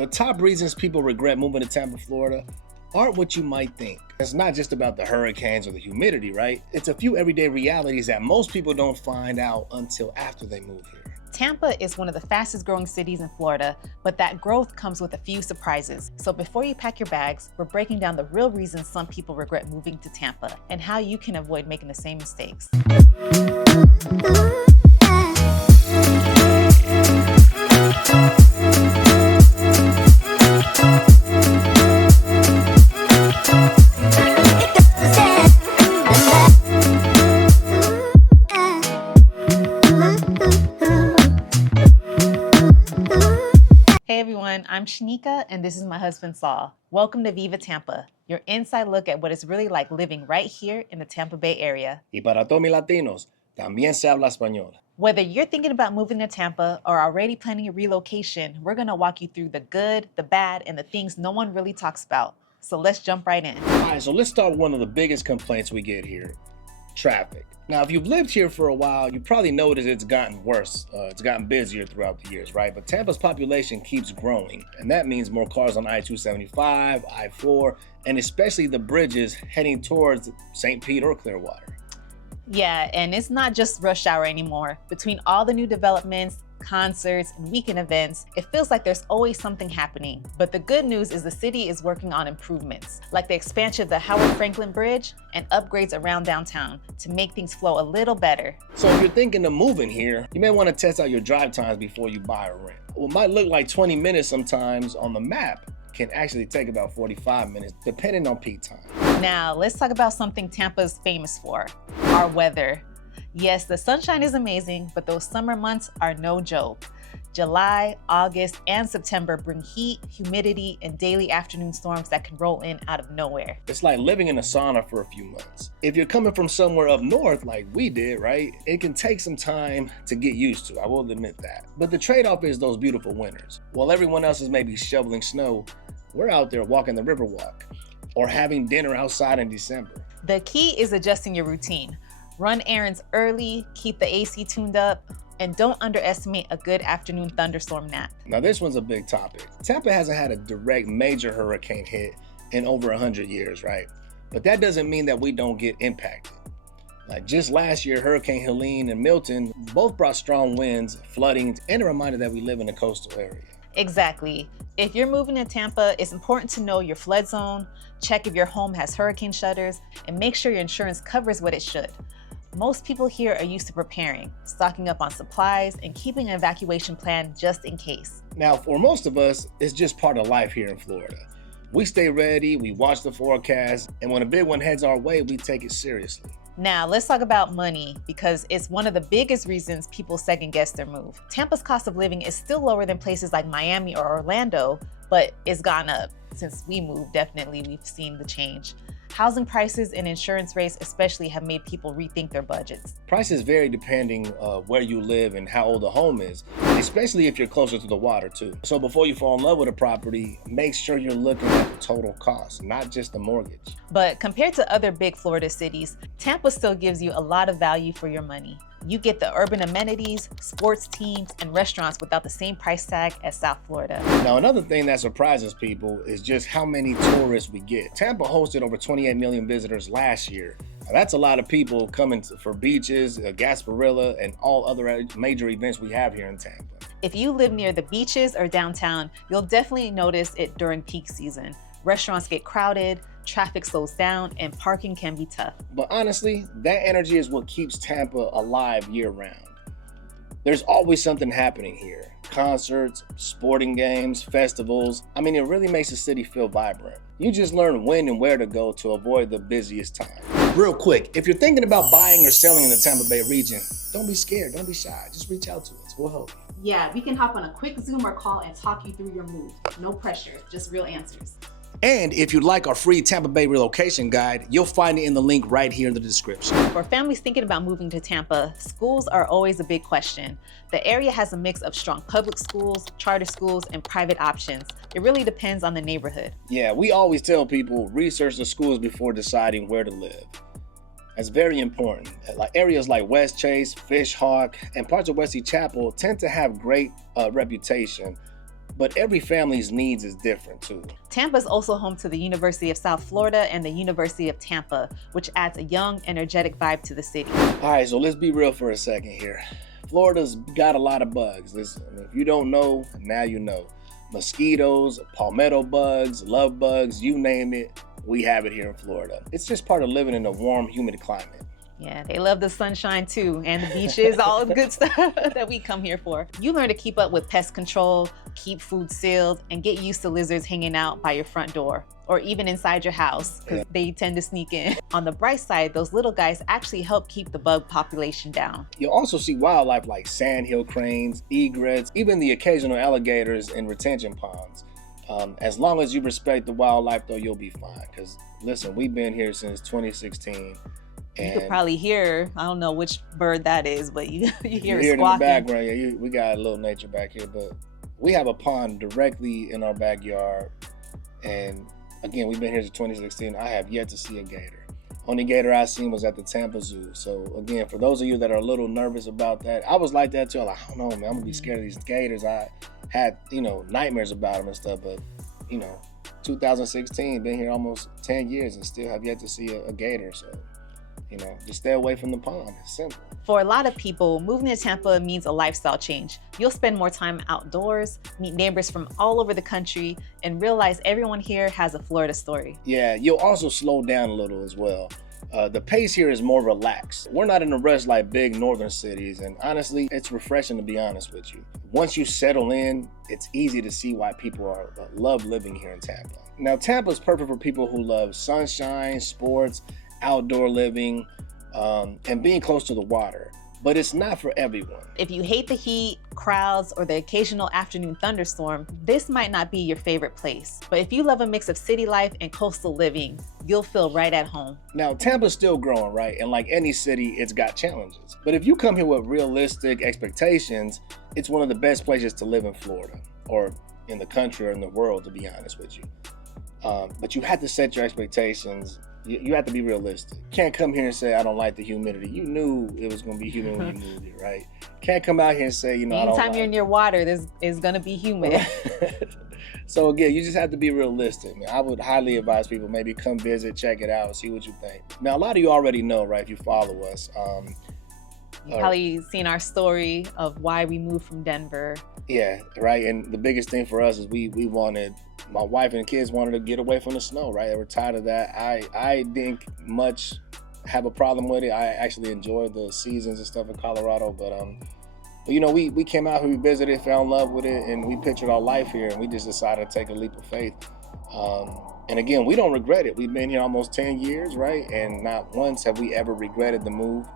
The top reasons people regret moving to Tampa, Florida aren't what you might think. It's not just about the hurricanes or the humidity, right? It's a few everyday realities that most people don't find out until after they move here. Tampa is one of the fastest growing cities in Florida, but that growth comes with a few surprises. So before you pack your bags, we're breaking down the real reasons some people regret moving to Tampa and how you can avoid making the same mistakes. Hey everyone, I'm Shanika and this is my husband Saul. Welcome to Viva Tampa, your inside look at what it's really like living right here in the Tampa Bay area. Y para todos mis latinos, también se habla español. Whether you're thinking about moving to Tampa or already planning a relocation, we're gonna walk you through the good, the bad, and the things no one really talks about. So let's jump right in. All right, so let's start with one of the biggest complaints we get here, traffic. Now, if you've lived here for a while, you probably noticed it's gotten worse. It's gotten busier throughout the years, right? But Tampa's population keeps growing, and that means more cars on I-275, I-4, and especially the bridges heading towards St. Pete or Clearwater. Yeah, and it's not just rush hour anymore. Between all the new developments, concerts, and weekend events, it feels like there's always something happening. But the good news is the city is working on improvements, like the expansion of the Howard Franklin Bridge and upgrades around downtown to make things flow a little better. So if you're thinking of moving here, you may want to test out your drive times before you buy or rent. What might look like 20 minutes sometimes on the map can actually take about 45 minutes, depending on peak time. Now, let's talk about something Tampa is famous for, our weather. Yes, the sunshine is amazing, but those summer months are no joke. July, August, and September bring heat, humidity, and daily afternoon storms that can roll in out of nowhere. It's like living in a sauna for a few months. If you're coming from somewhere up north like we did, right, it can take some time to get used to, I will admit that. But the trade-off is those beautiful winters. While everyone else is maybe shoveling snow, we're out there walking the Riverwalk or having dinner outside in December. The key is adjusting your routine. Run errands early, keep the AC tuned up, and don't underestimate a good afternoon thunderstorm nap. Now this one's a big topic. Tampa hasn't had a direct major hurricane hit in over 100 years, right? But that doesn't mean that we don't get impacted. Like just last year, Hurricane Helene and Milton both brought strong winds, flooding, and a reminder that we live in a coastal area. Exactly. If you're moving to Tampa, it's important to know your flood zone, check if your home has hurricane shutters, and make sure your insurance covers what it should. Most people here are used to preparing, stocking up on supplies, and keeping an evacuation plan just in case. Now, for most of us, it's just part of life here in Florida. We stay ready, we watch the forecast, and when a big one heads our way, we take it seriously. Now, let's talk about money because it's one of the biggest reasons people second guess their move. Tampa's cost of living is still lower than places like Miami or Orlando, but it's gone up. Since we moved, definitely we've seen the change. Housing prices and insurance rates especially have made people rethink their budgets. Prices vary depending where you live and how old the home is, especially if you're closer to the water too. So before you fall in love with a property, make sure you're looking at the total cost, not just the mortgage. But compared to other big Florida cities, Tampa still gives you a lot of value for your money. You get the urban amenities, sports teams, and restaurants without the same price tag as South Florida. Now, another thing that surprises people is just how many tourists we get. Tampa hosted over 28 million visitors last year. Now, that's a lot of people coming for beaches, Gasparilla, and all other major events we have here in Tampa. If you live near the beaches or downtown, you'll definitely notice it during peak season. Restaurants get crowded, traffic slows down, and parking can be tough. But honestly, that energy is what keeps Tampa alive year-round. There's always something happening here. Concerts, sporting games, festivals. I mean, it really makes the city feel vibrant. You just learn when and where to go to avoid the busiest time. Real quick, if you're thinking about buying or selling in the Tampa Bay region, don't be scared, don't be shy. Just reach out to us, we'll help you. Yeah, we can hop on a quick Zoom or call and talk you through your move. No pressure, just real answers. And if you'd like our free Tampa Bay relocation guide, you'll find it in the link right here in the description. For families thinking about moving to Tampa, schools are always a big question. The area has a mix of strong public schools, charter schools, and private options. It really depends on the neighborhood. Yeah, we always tell people research the schools before deciding where to live. That's very important. Like areas like West Chase, Fish Hawk, and parts of Wesley Chapel tend to have great reputation, but every family's needs is different too. Tampa is also home to the University of South Florida and the University of Tampa, which adds a young, energetic vibe to the city. All right, so let's be real for a second here. Florida's got a lot of bugs. Listen, if you don't know, now you know. Mosquitoes, palmetto bugs, love bugs, you name it, we have it here in Florida. It's just part of living in a warm, humid climate. Yeah, they love the sunshine too, and the beaches, all the good stuff that we come here for. You learn to keep up with pest control, keep food sealed, and get used to lizards hanging out by your front door, or even inside your house, because they tend to sneak in. On the bright side, those little guys actually help keep the bug population down. You'll also see wildlife like sandhill cranes, egrets, even the occasional alligators in retention ponds. As long as you respect the wildlife though, you'll be fine. Because listen, we've been here since 2016. You could probably hear, I don't know which bird that is, but you hear it squawking. In the background, yeah, we got a little nature back here, but we have a pond directly in our backyard. And again, we've been here since 2016. I have yet to see a gator. Only gator I seen was at the Tampa Zoo. So again, for those of you that are a little nervous about that, I was like that too. I'm like, I don't know, man, I'm gonna be scared of these gators. I had, nightmares about them and stuff, but 2016, been here almost 10 years and still have yet to see a gator. So just stay away from the pond. It's simple. For a lot of people, moving to Tampa means a lifestyle change. You'll spend more time outdoors, meet neighbors from all over the country, and realize everyone here has a Florida story. Yeah, you'll also slow down a little as well. The pace here is more relaxed. We're not in a rush like big northern cities, and honestly, it's refreshing to be honest with you. Once you settle in, it's easy to see why people love living here in Tampa. Now, Tampa is perfect for people who love sunshine, sports, outdoor living, and being close to the water, but it's not for everyone. If you hate the heat, crowds, or the occasional afternoon thunderstorm, this might not be your favorite place. But if you love a mix of city life and coastal living, you'll feel right at home. Now, Tampa's still growing, right? And like any city, it's got challenges. But if you come here with realistic expectations, it's one of the best places to live in Florida, or in the country, or in the world, to be honest with you. But you have to set your expectations. You have to be realistic. Can't come here and say, I don't like the humidity. You knew it was going to be humid when you moved here, right? Can't come out here and say, I don't like it. Anytime you're near water, it's going to be humid. So again, you just have to be realistic, man. I would highly advise people maybe come visit, check it out, see what you think. Now, a lot of you already know, right, if you follow us. You've probably seen our story of why we moved from Denver. Yeah, right. And the biggest thing for us is we wanted, my wife and kids wanted to get away from the snow, right? They were tired of that. I didn't much have a problem with it. I actually enjoyed the seasons and stuff in Colorado, but we came out here, we visited, fell in love with it, and we pictured our life here, and we just decided to take a leap of faith. And again, we don't regret it. We've been here almost 10 years, right? And not once have we ever regretted the move.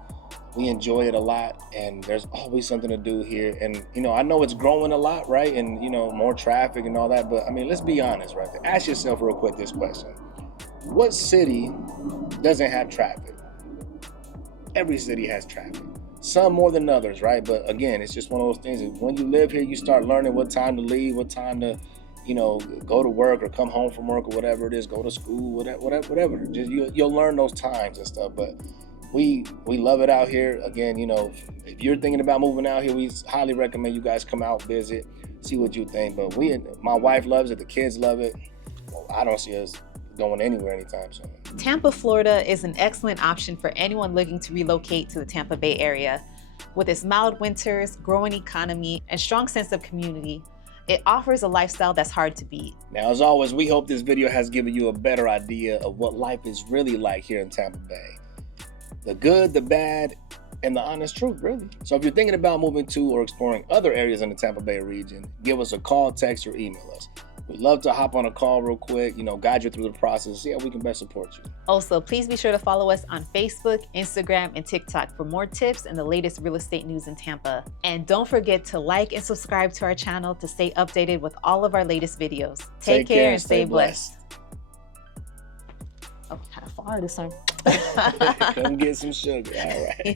We enjoy it a lot, and there's always something to do here. And, I know it's growing a lot, right? And, more traffic and all that. But, let's be honest, right? Ask yourself real quick this question. What city doesn't have traffic? Every city has traffic. Some more than others, right? But, again, it's just one of those things. When you live here, you start learning what time to leave, what time to, go to work or come home from work or whatever it is, go to school, whatever. Just you'll learn those times and stuff. But we love it out here. Again, if you're thinking about moving out here, we highly recommend you guys come out, visit, see what you think. But my wife loves it, the kids love it. Well, I don't see us going anywhere anytime soon. Tampa, Florida is an excellent option for anyone looking to relocate to the Tampa Bay area. With its mild winters, growing economy, and strong sense of community, it offers a lifestyle that's hard to beat. Now, as always, we hope this video has given you a better idea of what life is really like here in Tampa Bay. The good, the bad, and the honest truth, really. So if you're thinking about moving to or exploring other areas in the Tampa Bay region, give us a call, text, or email us. We'd love to hop on a call real quick, guide you through the process, see how we can best support you. Also, please be sure to follow us on Facebook, Instagram, and TikTok for more tips and the latest real estate news in Tampa. And don't forget to like and subscribe to our channel to stay updated with all of our ate videos. Take care and stay blessed. Oh, kind of far this time. Come get some sugar, all right.